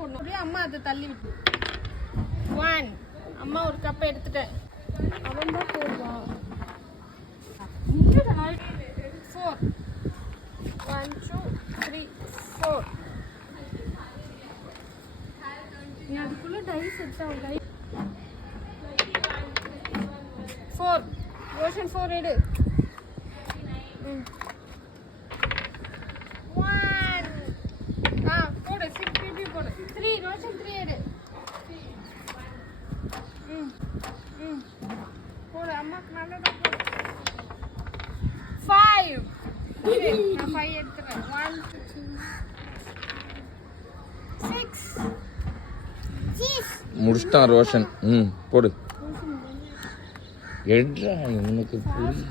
போடணும். அம்மா அதை தள்ளி விட்டு 1 அம்மா ஒரு கப்பை எடுத்துட்டேன். அவன் தான் போடுவான். 4 1 2 3 4 நீ அதுக்குள்ள டைஸ் செட் ஆகும். டைஸ் 4 ரோஷன் 4 எடு. 1 போடு 6 போடு 3 ரோஷன் 3 எடு. போடு அம்மாக்கு நல்லதா போடு. 5 நான் 5 எடுத்துறேன். 1 2 6 முடிச்சிட்டான் ரோஷன். போடு எடுறா உனக்கு புரியுது.